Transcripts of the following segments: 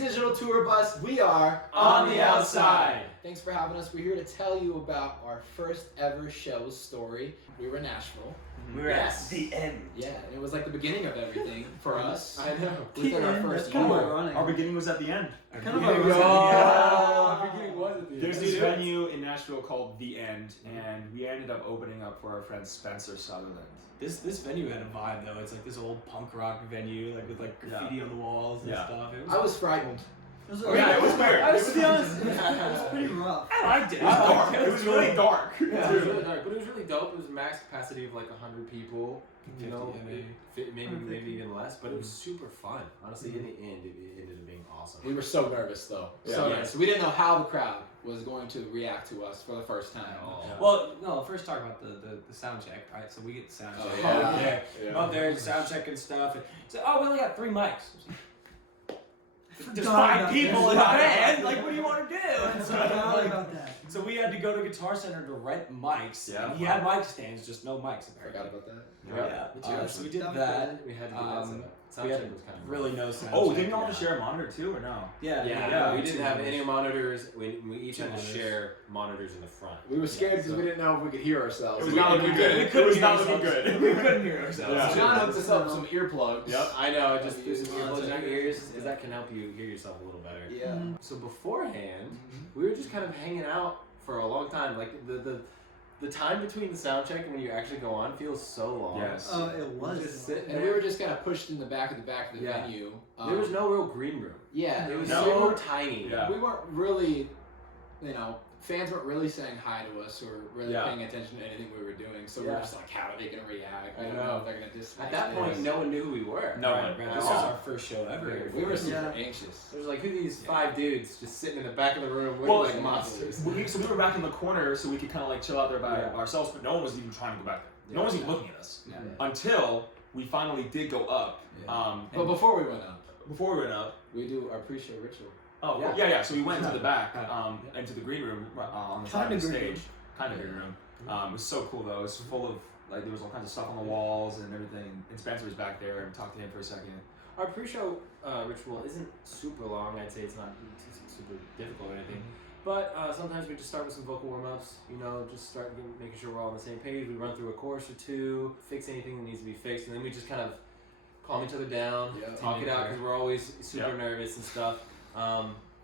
Digital Tour Bus. We are On the Outside. Thanks for having us. We're here to tell you about our first ever show story. We were in Nashville. We were at the end. Yeah, and it was like the beginning of everything for us. I know. Within our first That's kind of year. ironic. Our beginning was at the end. Kind of beginning ironic. Our beginning was at the end. There's this venue in Nashville called The End, and we ended up opening up for our friend Spencer Sutherland. This venue had a vibe though. It's like this old punk rock venue, like with like graffiti on the walls and Yeah. stuff. It I was frightened. It was, Yeah, it was weird. I was, to be honest, it was pretty rough. I liked it. It was dark. It was really dark. Yeah, it was really dark, but it was really dope. It was a max capacity of like 100 people. You 50, know, maybe. maybe even less, but it was super fun. Honestly, in the end, it ended up being awesome. We were so nervous though. Yeah. So Yeah. nervous. We didn't know how the crowd was going to react to us for the first time. Well, no. First, talk about the sound check, right? So we get the sound check. Oh, yeah. there, Yeah. up there, sound check and stuff. And so, oh, we only got 3 mics. There's Forgot 5 about people that. in the band. Like, what do you want to do? I And so, forgot like, about that. so we had to go to Guitar Center to rent mics. Yeah. And he had mic stands, just no mics apparently. Forgot about that. Yeah. So we did That was that. We had to do that setup. Sound We check had was kind of really no sound Oh, check. didn't y'all just share a monitor too, or no? Yeah. Yeah, we didn't two have monitors. any monitors. We each had to monitors. share monitors in the front. We were scared because we didn't know if we could hear ourselves. It was not looking good. It was not looking good. We couldn't hear ourselves. Yeah. So John hooked us up with some earplugs. Yep. I know, just put some Yeah. earplugs in your ears because that can help you hear yourself a little better. Yeah. So beforehand, we were just kind of hanging out for a long time. Like the time between the sound check and when you actually go on feels so long. Yes. Oh, it was. Just sitting And there. we were just kind of pushed in the back of the Yeah. venue. There was no real green room. Yeah. It was No. so tiny. Yeah. We weren't really, fans weren't really saying hi to us or really Yeah. paying attention to anything we were doing. So we were Yeah. just like, how are they going to react? I I don't know. know if they're going to dismiss At that point, us. no one knew who we were. No Right, one. right. At This all. was our first show ever. We were super Yeah. anxious. There was like, who are these Yeah. 5 dudes just sitting in the back of the room looking Well, like monsters? So we were back in the corner so we could kind of like chill out there by Yeah. ourselves, but no one was even trying to go back there. No one was even looking at us Yeah. until we finally did go up. Yeah. And But before we went up, before we went up, we do our pre-show ritual. oh Yeah. yeah. So we went into the back, Yeah. into the green room on the side of the Kinda green stage, kind of green room. It was so cool though. It was full of like there was all kinds of stuff on the walls and everything. And Spencer was back there and talked to him for a second. Our pre-show ritual isn't super long. I'd say it's not super difficult or anything. But sometimes we just start with some vocal warm-ups, just start making sure we're all on the same page. We run through a chorus or two, fix anything that needs to be fixed, and then we just kind of calm each other down, Yeah. talk it out because we're always super Yep. nervous and stuff.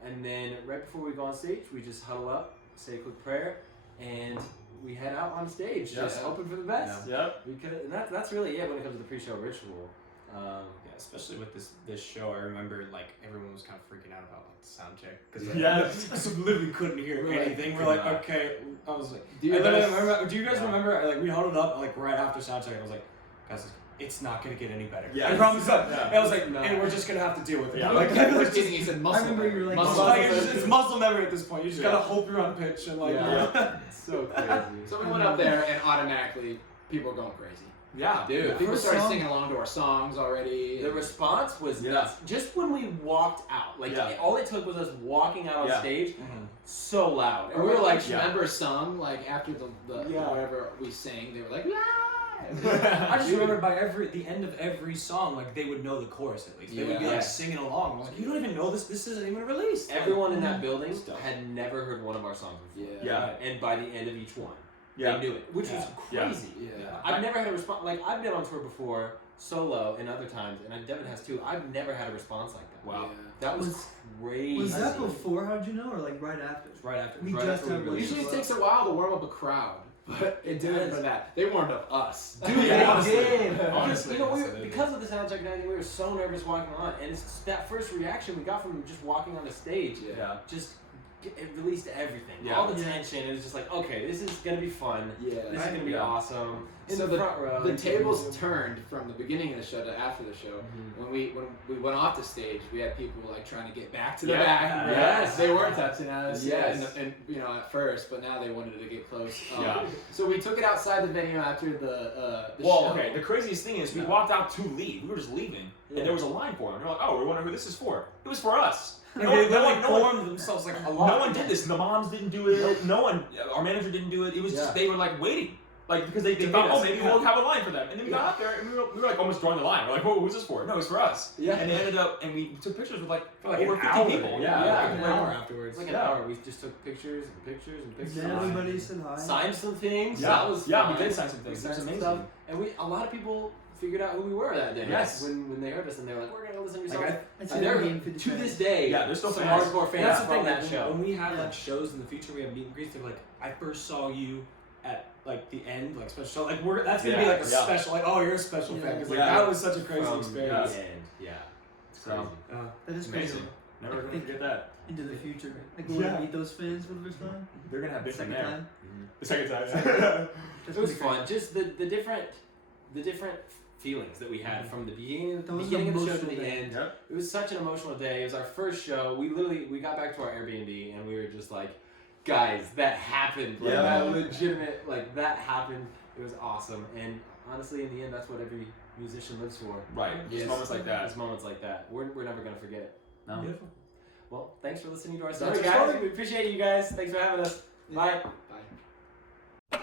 And then right before we go on stage, we just huddle up, say a quick prayer, and we head out on stage, Yeah. just hoping for the best. Yep. And that's really it when it comes to the pre-show ritual. Yeah, especially with this show, I remember like everyone was kind of freaking out about like the sound check because Yes. we literally couldn't hear We're like, anything. We're like, yeah. okay. I was like, Do you and then I guys- remember, do you guys Yeah. remember? Like we huddled up like right after sound check. And I was like, guys, it's not gonna get any better. Yeah. I promise. Yeah. I was like, No. and we're just gonna have to deal with it. Yeah. Like, Kevin was it's kidding. just, He said muscle. I remember you were like, muscle. like, it's muscle memory at this point. You just Yeah. gotta hope you're on pitch and like. Yeah. So crazy. So we went up there and automatically people were going crazy. Yeah. Dude, Yeah. people First started song- singing along to our songs already. The response was Yeah. nuts. Just when we walked out, like Yeah. all it took was us walking out on Yeah. stage, Mhm. so loud, And we were like, Yeah. remember sung, like after the Yeah. whatever we sang, they were like, I just remember by the end of every song, like they would know the chorus at least. They would be Yeah. like singing along. I was like, you don't even know this. This isn't even released. everyone in that building Stuff. had never heard one of our songs before. Yeah. Yeah. And by the end of each one, Yeah. they knew it, which was Yeah. crazy. Yeah. I've never had a response. Like I've been on tour before, solo, and other times, and Devin has too. I've never had a response like that. Wow. That was, Was- crazy. Was that before How'd You Know or like right after? It's right after. We Right just after we have released Usually it like, takes a while to warm up a crowd, but it didn't does. for that. They warmed up us. Dude, Yeah, they honestly. did. Honestly. You know, because of the sound check and everything, we were so nervous walking on, and it's that first reaction we got from just walking on the stage. Yeah. Just it released everything. Yeah. All the Yeah. tension. It was just like, okay, this is gonna be fun. Yeah. This is gonna be Yeah. awesome. In So the front row. the tables turned from the beginning of the show to after the show. Mhm. When we went off the stage, we had people like trying to get back to the Yeah. back. Yes. They weren't touching us. Yes. And at first, but now they wanted to get close. Yeah. So we took it outside the venue after the Well, show. okay. The craziest thing is we walked out to leave. We were just leaving, Yeah. and there was a line for them. We're like, oh, we wonder who this is for. It was for us. Like, No, they no, like no one- formed themselves like a lot. No one did this. The moms didn't do it. No one. Our manager didn't do it. It was Yeah. just they were like waiting. like because they They thought, made oh, us, maybe yeah. we'll have a line for them, and then we got out there and we were like almost drawing the line. We're like, whoa, who's this for? No, it's for us. Yeah. And they ended up, and we took pictures with like For like over an 50 hour. people. Yeah, Yeah. like an hour afterwards. It's like an Yeah. hour. We just took pictures and pictures and pictures. Then everybody said hi. Signed some things. Yeah. That was Yeah, fun. we did sign some We things. It signed was some amazing. stuff, and a lot of people figured out who we were that day. Yes. When they heard us and they were like, we're gonna listen to your Like, songs. I'd say And there, the game 50 to fans. this day, Yeah, there's still some fans. hardcore fans That's the from thing. that Like, show. when we have Yeah. like shows in the future, we have meet and greets. They're like, I first saw you at like the end, like special. Like that's gonna be Yeah. like a Yeah. special. Like, oh, you're a special Yeah. fan because like Yeah. that was such a crazy From experience. the end. Yeah. It's So, crazy. That is amazing. crazy. Never gonna think- forget that. Into the future. Like when Yeah. we meet those fans for the first time. They're gonna have big Second there. time. The second time. That's It was pretty fun. Just the different feelings that we had from the beginning, That was beginning an of the show to emotional the day. end. Yep. It was such an emotional day. It was our first show. We got back to our Airbnb and we were just like, guys, that happened. Like, Yeah. that legitimate, like that happened. It was awesome. And honestly, in the end, that's what every musician lives for. Right. Just Yes. moments like that. There's moments like that. We're never gonna forget. No. Beautiful. Well, thanks for listening to our That's story, our guys. story. We appreciate you guys. Thanks for having us. Bye. Bye.